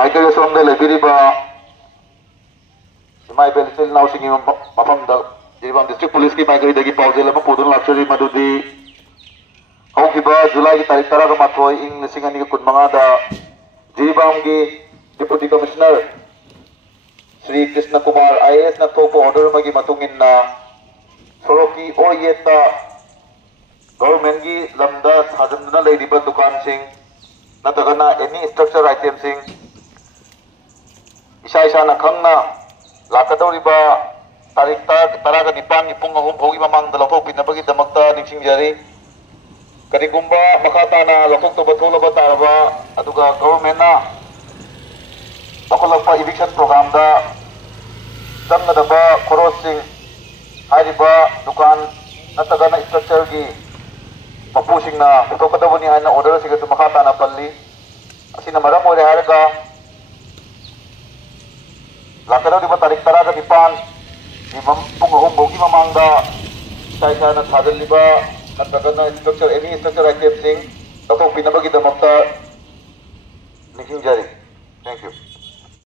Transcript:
Michael Sonde Lebiriba Simai Belsil now singing from the District Police की Michael Degi Pausel Pudun Luxury Madudi Hokiba July Taritara Matoi in Singani Kudmanga Jiribamgi Deputy Commissioner Sri Krishna Kumar IAS na Topo Order Magi Matungin na Soroki Oyeta Government gi Lamda Sajamna Ladiba Dukan Singh Natagana any structure item Singh Isa na Kangna Lakadoriba Tarikta Taraga Nipan Ipung Hogi Mamang the Lopo Pinabagi Damakta Nixing Jari Karigumba Makata na Lokok to Batula Bataraba Aduga Government na Bakulapa eviction program da Damna Daba Korosing Hariba Dukan Natagana structure gi Papusing na Tokadabuni na order siga Makata na Pali Asina Maramo Haraga Lakadaw di ba tarik taraga di pan di pungahumbogi mamangda saya na sadal di ba natagana structure any structure item sing dapat pinabagi damakta ning jari. Thank you.